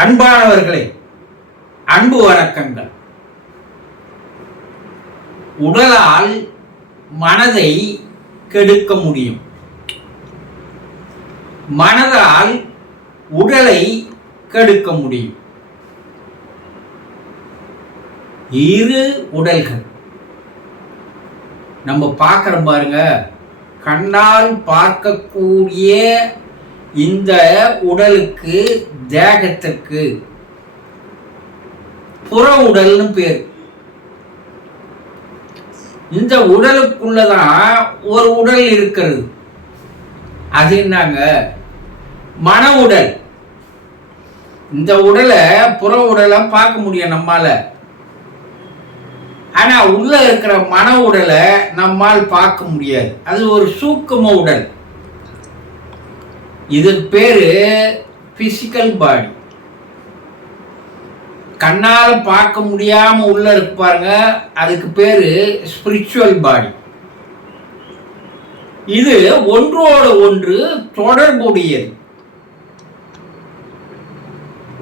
அன்பானவர்களே, அன்பு வணக்கங்கள். உடலால் மனதை கெடுக்க முடியும், மனதால் உடலை கெடுக்க முடியும். இரு உடல்கள் நம்ம பார்க்குறோம் பாருங்க. கண்ணால் பார்க்கக்கூடிய இந்த உடலுக்கு, தேகத்திற்கு புற உடல்னு பேர். இந்த உடலுக்குள்ளதான் ஒரு உடல் இருக்கிறது. அது என்னங்க? மன உடல். இந்த உடலை, புற உடலை பார்க்க முடியும் நம்மால. ஆனா உள்ள இருக்கிற மன உடலை நம்மால் பார்க்க முடியாது. அது ஒரு சூக்கும உடல். இதுக்கு பேரு பிசிக்கல் பாடி. கண்ணால பார்க்க முடியாம உள்ள இருக்கு பாருங்க, அதுக்கு பேரு ஸ்பிரிச்சுவல் பாடி. இது ஒன்றோடு ஒன்று தொடர்புடையது.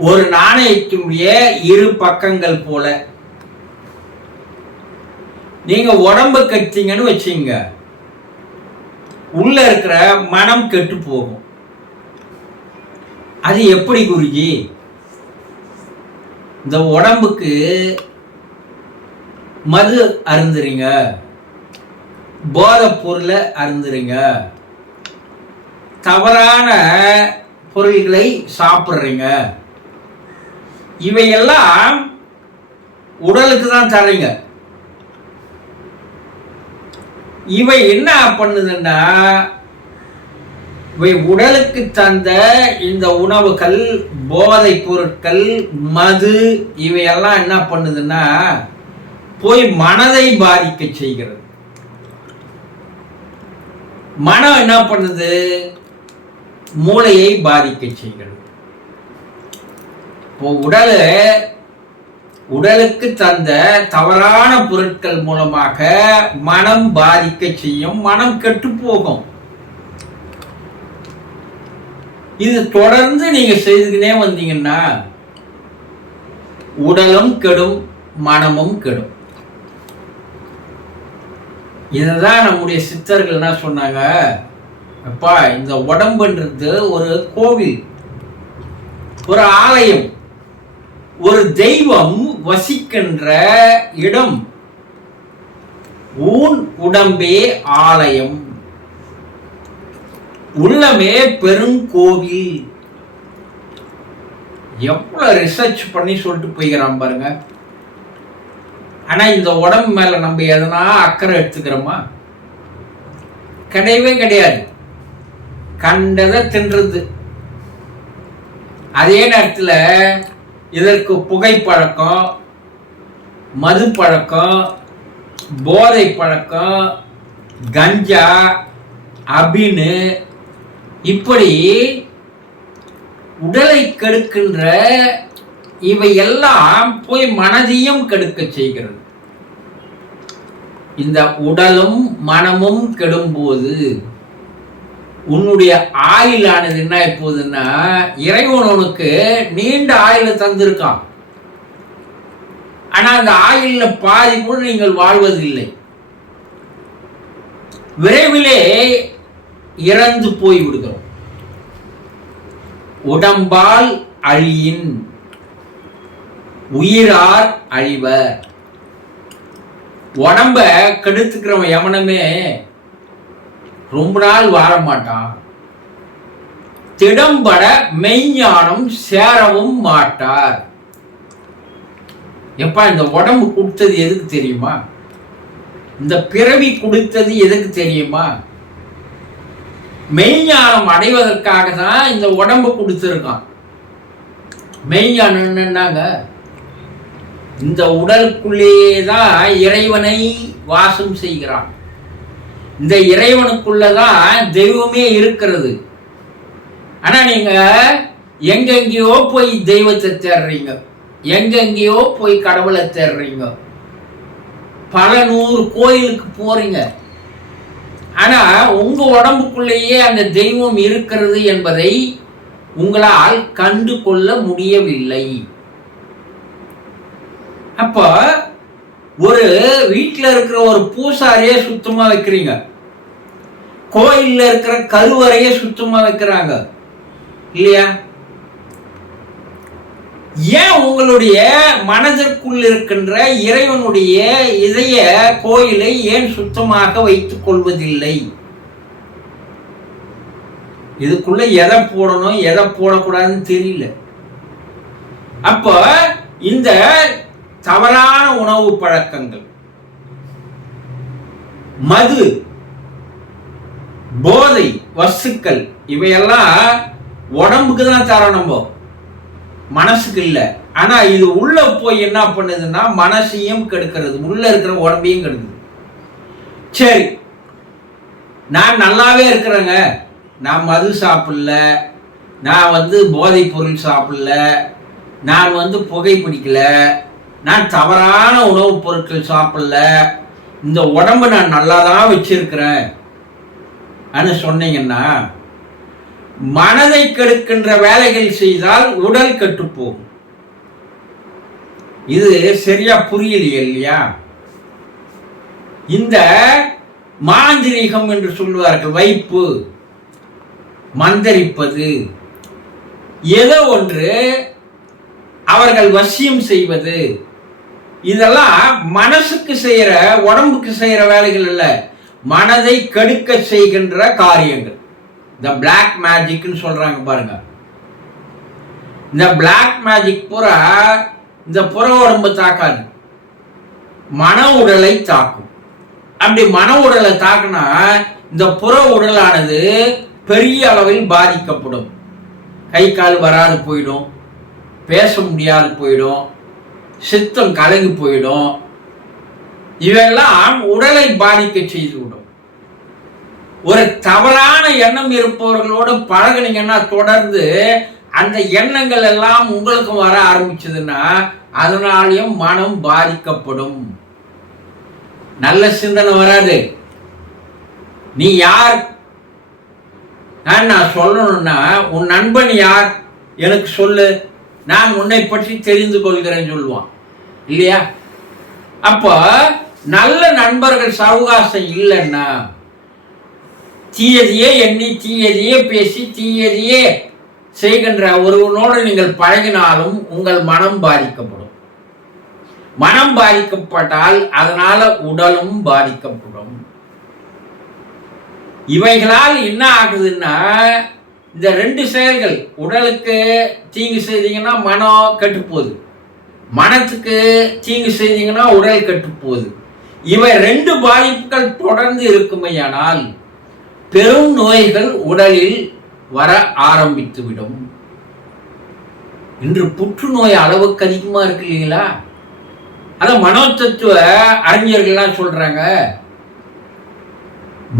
ஒரு நாணயத்தினுடைய இரு பக்கங்கள் போல. நீங்க உடம்பு கட்டிங்கன்னு வச்சீங்க, உள்ள இருக்கிற மனம் கெட்டு போகும். அது எப்படி குருஜி? இந்த உடம்புக்கு மது அருந்துறீங்க, போதை பொருளை அருந்துறீங்க, தவறான பொருள்களை சாப்பிட்றீங்க. இவையெல்லாம் உடலுக்கு தான் தர்றீங்க. இவை என்ன பண்ணுதுன்னா, இவை உடலுக்கு தந்த இந்த உணவுகள், போதை பொருட்கள், மது, இவையெல்லாம் என்ன பண்ணுதுன்னா போய் மனதை பாதிக்க செய்கிறது. மனம் என்ன பண்ணுது? மூளையை பாதிக்க செய்கிறது. இப்போ உடலுக்கு தந்த தவறான பொருட்கள் மூலமாக மனம் பாதிக்க செய்யும், மனம் கெட்டு போகும். இது தொடர்ந்து நீங்க செய்துக்கினே வந்தீங்கன்னா உடலும் கெடும், மனமும் கெடும். இதுதான் நம்முடைய சித்தர்கள் என்ன சொன்னாங்க, அப்பா இந்த உடம்புன்றது ஒரு கோவில், ஒரு ஆலயம், ஒரு தெய்வம் வசிக்கின்ற இடம். ஊன் உடம்பே ஆலயம், உள்ளமே பெருங்கோவில். எவ்வளவு ரிசர்ச் பண்ணி சொல்லிட்டு போய்கிறான் பாருங்க. ஆனா இந்த உடம்பு மேல நம்ம எதனா அக்கறை எடுத்துக்கிறோமா? கிடையவே கிடையாது. கண்டதை தின்றது. அதே நேரத்தில் இதற்கு புகைப்பழக்கம், மது பழக்கம், போதை பழக்கம், கஞ்சா, அபினு, இப்படி உடலை கெடுக்கின்ற இவையெல்லாம் போய் மனதையும் கெடுக்க செய்கிறது. இந்த உடலும் மனமும் கெடும்போது உன்னுடைய ஆயுளானது என்ன இப்போதுன்னா, இறைவன் உனக்கு நீண்ட ஆயுளை தந்திருக்கான். ஆனா அந்த ஆயுள்ல பாதி கூட நீங்கள் வாழ்வதில்லை. விரைவிலே இறந்து போய் விடுகிறோம். உடம்பால் அழியின், உயிரார் அழிவர். உடம்ப கெடுத்துக்கிறவன் எவனுமே ரொம்ப நாள் வாழ மாட்டான். திடம்பட மெய்ஞானம் சேரவும் மாட்டார். எப்பா இந்த உடம்பு கொடுத்தது எதுக்கு தெரியுமா? இந்த பிறவி கொடுத்தது எதுக்கு தெரியுமா? மெய்ஞானம் அடைவதற்காக தான் இந்த உடம்பு கொடுத்திருக்கான். மெய்ஞானம் என்னன்னாங்க, இந்த உடலுக்குள்ளேயே தான் இறைவனை வாசம் செய்கிறான். இந்த இறைவனுக்குள்ளதான் தெய்வமே இருக்கிறது. ஆனா நீங்க எங்கெங்கேயோ போய் தெய்வத்தை தேடுறீங்க, எங்கெங்கேயோ போய் கடவுளை தேடுறீங்க, பல 100 கோயிலுக்கு போறீங்க. ஆனா உங்க உடம்புக்குள்ளேயே அந்த தெய்வம் இருக்கிறது என்பதை உங்களால் கண்டு கொள்ள முடியவில்லை. அப்ப ஒரு வீட்டில் இருக்கிற ஒரு பூசாரியே சுத்தமா வைக்கிறீங்க, கோயில்ல இருக்கிற கருவறையே சுத்தமா வைக்கிறாங்க இல்லையா? ஏன் உங்களுடைய மனதிற்குள் இருக்கின்ற இறைவனுடைய இதய கோயிலை ஏன் சுத்தமாக வைத்துக் கொள்வதில்லை? இதுக்குள்ள எதை போடணும் எதை போடக்கூடாதுன்னு தெரியல. அப்ப இந்த தவறான உணவு பழக்கங்கள், மது, போதை வஸ்துக்கள், இவையெல்லாம் உடம்புக்கு தான் தரோம், நம்ம மனசுக்கு இல்லை. ஆனா இது உள்ள போய் என்ன பண்ணுதுன்னா மனசையும் கெடுக்கிறது, உள்ள இருக்கிற உடம்பையும் கெடுக்குது. சரி, நான் நல்லாவே இருக்கிறேங்க, நான் மது சாப்பிடல, நான் போதை பொருள் சாப்பிடல, நான் புகை பிடிக்கல, நான் தவறான உணவுப் பொருட்கள் சாப்பிடல, இந்த உடம்பு நான் நல்லா தான் வச்சிருக்கிறேன் சொன்னீங்கன்னா, மனதை கெடுக்கின்ற வேலைகள் செய்தால் உடல் கெட்டுப்போகும். இது சரியா புரியலையே இல்லையா? இந்த மாந்திரீகம் என்று சொல்லுவார்கள், வைப்பு, மந்திரிப்பது, ஏதோ ஒன்று அவர்கள் வசியம் செய்வது, இதெல்லாம் மனசுக்கு செய்யற உடம்புக்கு செய்யற வேலைகள் அல்ல, மனதை கெடுக்க செய்கின்ற காரியங்கள். இந்த பிளாக் மேஜிக்னு சொல்றாங்க பாருங்க. இந்த பிளாக் மேஜிக் பூரா இந்த புற உடம்பு தாக்காது, மன உடலை தாக்கும். அப்படி மன உடலை தாக்குனா இந்த புற உடலானது பெரிய அளவில் பாதிக்கப்படும். கை கால் வராது போயிடும், பேச முடியாது போயிடும், சித்தம் கலங்கி போயிடும். இவெல்லாம் உடலை பாதிக்க செய்துவிடும். ஒரு தவறான எண்ணம் இருப்பவர்களோடு பழகினீங்கன்னா தொடர்ந்து அந்த எண்ணங்கள் எல்லாம் உங்களுக்கும் வர ஆரம்பிச்சதுன்னா அதனாலையும் மனம் பாதிக்கப்படும். நல்ல சிந்தனை வராது. நீ யார் நான் சொல்லணும்னா, உன் நண்பன் யார் எனக்கு சொல்லு, நான் உன்னை பற்றி தெரிந்து கொள்கிறேன்னு சொல்லுவான் இல்லையா? அப்போ நல்ல நண்பர்கள் சவகாசம் இல்லைன்னா, தீயதையே எண்ணி தீயதையே பேசி தீயதையே செய்கின்ற ஒருவனோடு நீங்கள் பழகினாலும் உங்கள் மனம் பாதிக்கப்படும். மனம் பாதிக்கப்பட்டால் அதனால உடலும் பாதிக்கப்படும். இவைகளால் என்ன ஆகுதுன்னா, இந்த ரெண்டு செயல்கள், உடலுக்கு தீங்கு செய்தீங்கன்னா மனம் கெட்டு போகுது, மனத்துக்கு தீங்கு செய்தீங்கன்னா உடல் கெட்டு போகுது. இவை ரெண்டு பாதிப்புகள் தொடர்ந்து இருக்குமையானால் பெரும் நோய்கள் உடலில் வர ஆரம்பித்துவிடும். இன்று புற்றுநோய் அளவுக்கு அதிகமா இருக்கு இல்லைங்களா? அத மனோதத்துவ அறிஞர்கள்லாம் சொல்றாங்க,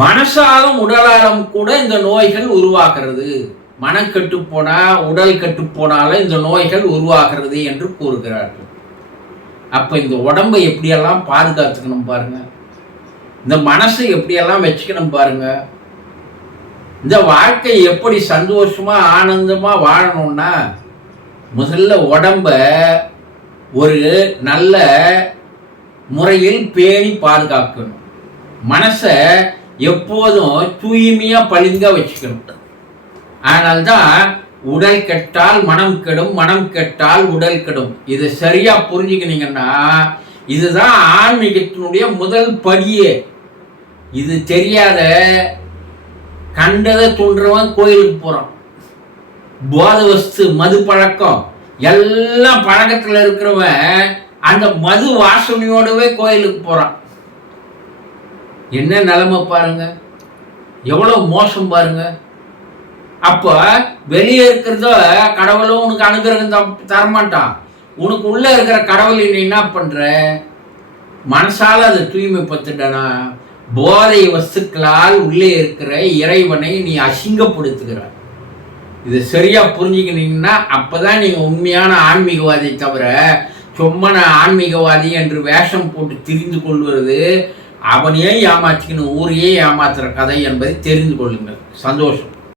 மனசாலும் உடலாலும் கூட இந்த நோய்கள் உருவாகிறது. மனம் கெட்டு போனா உடல் கெட்டு போனாலும் இந்த நோய்கள் உருவாகிறது என்று கூறுகிறார்கள். அப்ப இந்த உடம்பை எப்படியெல்லாம் பாதுகாத்துக்கணும் பாருங்க, இந்த மனசை எப்படியெல்லாம் வச்சுக்கணும் பாருங்க, இந்த வாழ்க்கை எப்படி சந்தோஷமா ஆனந்தமா வாழணும்னா முதல்ல உடம்ப ஒரு நல்ல முறையில் பேணி பாதுகாக்கணும். மனசை எப்போதும் தூய்மையா பளிங்க வச்சுக்கணும். அதனால்தான் உடல் கெட்டால் மனம் கெடும், மனம் கெட்டால் உடல் கெடும். இதை சரியா புரிஞ்சுக்கினீங்கன்னா இதுதான் ஆன்மீகத்தினுடைய முதல் படியே. இது தெரியாத கண்டதை தோன்றவன் கோயிலுக்கு போறான், போதை வஸ்து மது பழக்கம் எல்லாம் பழக்கத்துல இருக்கிறவன் அந்த மது வாசனையோடவே கோயிலுக்கு போறான். என்ன நிலைமை பாருங்க, எவ்வளவு மோசம் பாருங்க. அப்ப வெளியே இருக்கிறத கடவுளும் உனக்கு அனுகிரகம் தரமாட்டான். உனக்கு உள்ள இருக்கிற கடவுளை நீ என்ன பண்ற, மனசால அதை தூய்மைப்படுத்திட்டனா போதை வஸ்துக்களால் உள்ளே இருக்கிற இறைவனை நீ அசிங்கப்படுத்துகிறாய். இது சரியா புரிஞ்சுக்கினீங்கன்னா அப்பதான் நீங்க உண்மையான ஆன்மீகவாதி. தவிர சும்மா நான் ஆன்மீகவாதி என்று வேஷம் போட்டு திரிந்து கொள்வது அவனையே ஏமாற்றிக்கணும், ஊரையே ஏமாத்துற கதை என்பதை தெரிந்து கொள்ளுங்கள். சந்தோஷம்.